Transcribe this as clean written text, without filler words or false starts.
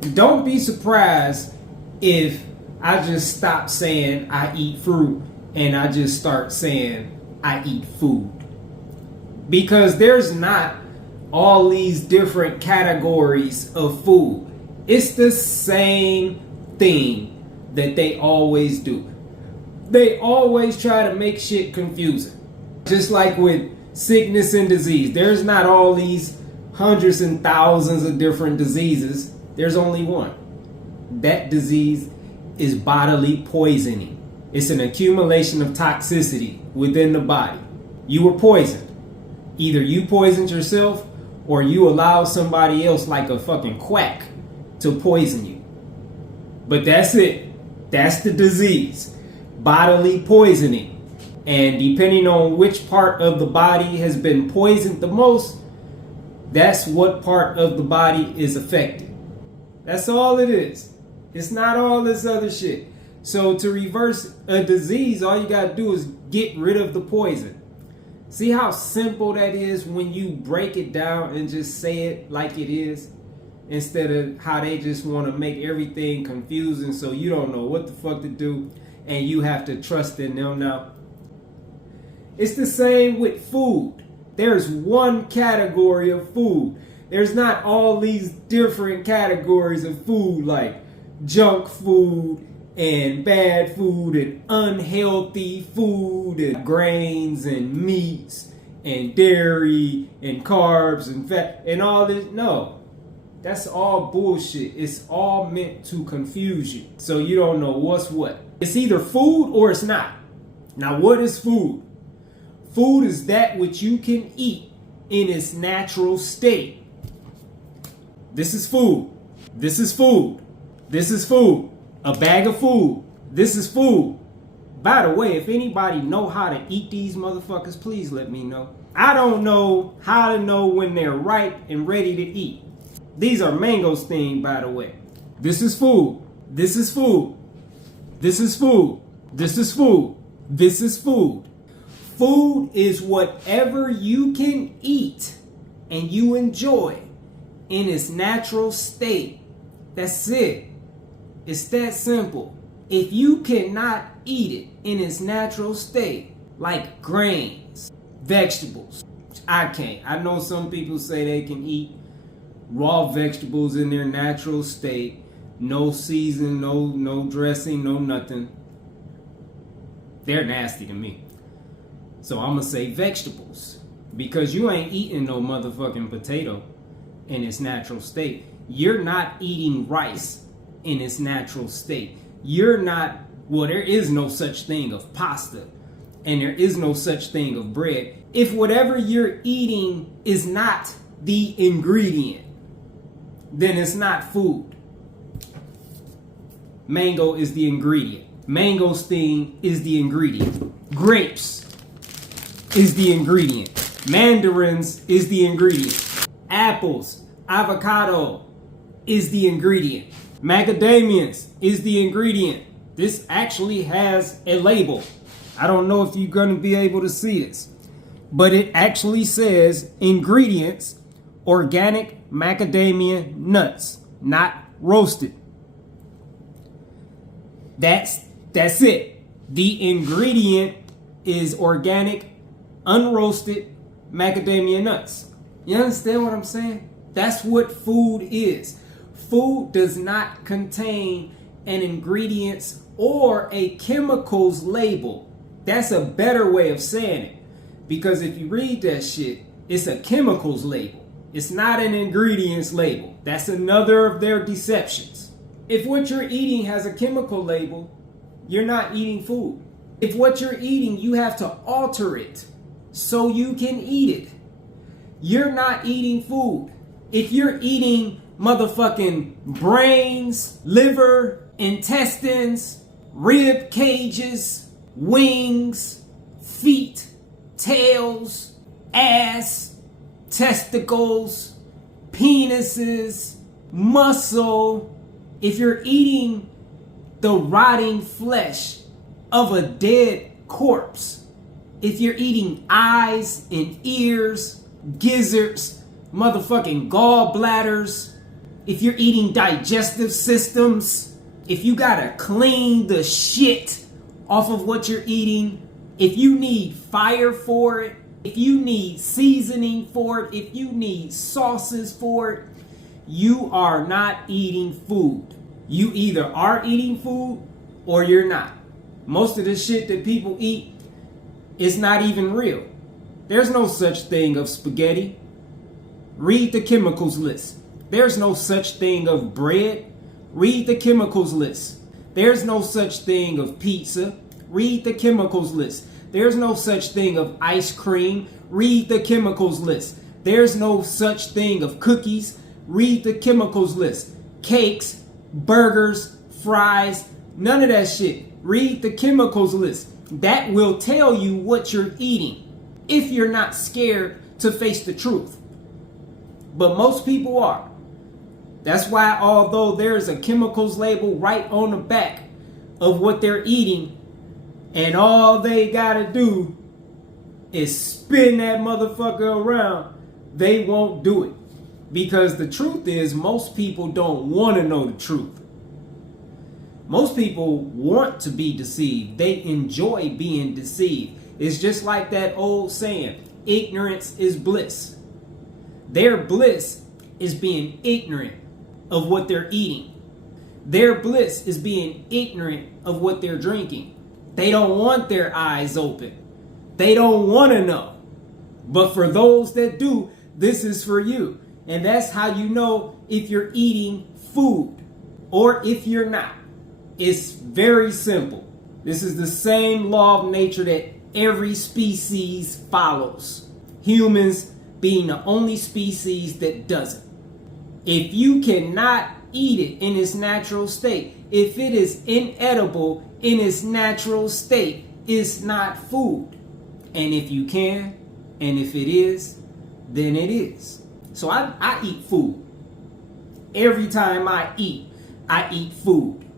Don't be surprised if I just stop saying I eat fruit and I just start saying I eat food. Because there's not all these different categories of food. It's the same thing that they always do. They always try to make shit confusing. Just like with sickness and disease. There's not all these hundreds and thousands of different diseases. There's only one. That disease is bodily poisoning. It's an accumulation of toxicity within the body. You were poisoned. Either you poisoned yourself or you allowed somebody else like a fucking quack to poison you. But that's it. That's the disease. Bodily poisoning. And depending on which part of the body has been poisoned the most, that's what part of the body is affected. That's all it is. It's not all this other shit. So to reverse a disease, all you gotta do is get rid of the poison. See how simple that is when you break it down and just say it like it is, instead of how they just want to make everything confusing so you don't know what the fuck to do and you have to trust in them now. It's the same with food. There's one category of food. There's not all these different categories of food like junk food and bad food and unhealthy food and grains and meats and dairy and carbs and fat and all this. No, that's all bullshit. It's all meant to confuse you so you don't know what's what. It's either food or it's not. Now, what is food? Food is that which you can eat in its natural state. This is food. This is food. This is food. A bag of food. This is food. By the way, if anybody know how to eat these motherfuckers, please let me know. I don't know how to know when they're ripe and ready to eat. These are mangosteen, by the way. This is food. This is food. This is food. This is food. This is food. Food is whatever you can eat and you enjoy in its natural state. That's it. It's that simple. If you cannot eat it in its natural state, like grains, vegetables, I can't. I know some people say they can eat raw vegetables in their natural state, no season, no dressing, no nothing. They're nasty to me. So I'm gonna say vegetables, because you ain't eating no motherfucking potato in its natural state. You're not eating rice in its natural state. You're not, well, there is no such thing of pasta and there is no such thing of bread. If whatever you're eating is not the ingredient, then it's not food. Mango is the ingredient. Mangosteen is the ingredient. Grapes is the ingredient. Mandarins is the ingredient. Apples, avocado is the ingredient. Macadamias is the ingredient. This actually has a label. I don't know if you're going to be able to see this, but it actually says ingredients, organic macadamia nuts, not roasted. That's it. The ingredient is organic, unroasted macadamia nuts. You understand what I'm saying? That's what food is. Food does not contain an ingredients or a chemicals label. That's a better way of saying it. Because if you read that shit, it's a chemicals label. It's not an ingredients label. That's another of their deceptions. If what you're eating has a chemical label, you're not eating food. If what you're eating, you have to alter it so you can eat it, you're not eating food. If you're eating motherfucking brains, liver, intestines, rib cages, wings, feet, tails, ass, testicles, penises, muscle, if you're eating the rotting flesh of a dead corpse, if you're eating eyes and ears, gizzards, motherfucking gallbladders, if you're eating digestive systems, if you gotta clean the shit off of what you're eating, if you need fire for it, if you need seasoning for it, if you need sauces for it, you are not eating food. You either are eating food or you're not. Most of the shit that people eat is not even real. There's no such thing of spaghetti. Read the chemicals list. There's no such thing of bread. Read the chemicals list. There's no such thing of pizza. Read the chemicals list. There's no such thing of ice cream. Read the chemicals list. There's no such thing of cookies. Read the chemicals list. Cakes, burgers, fries, none of that shit. Read the chemicals list. That will tell you what you're eating if you're not scared to face the truth. But most people are. That's why although there's a chemicals label right on the back of what they're eating, and all they gotta do is spin that motherfucker around, they won't do it. Because the truth is, most people don't want to know the truth. Most people want to be deceived. They enjoy being deceived. It's just like that old saying, ignorance is bliss. Their bliss is being ignorant of what they're eating. Their bliss is being ignorant of what they're drinking. They don't want their eyes open. They don't want to know. But for those that do, this is for you. And that's how you know if you're eating food or if you're not. It's very simple. This is the same law of nature that every species follows. Humans being the only species that doesn't. If you cannot eat it in its natural state, if it is inedible in its natural state, it's not food. And if you can, and if it is, then it is. So I eat food. Every time I eat food.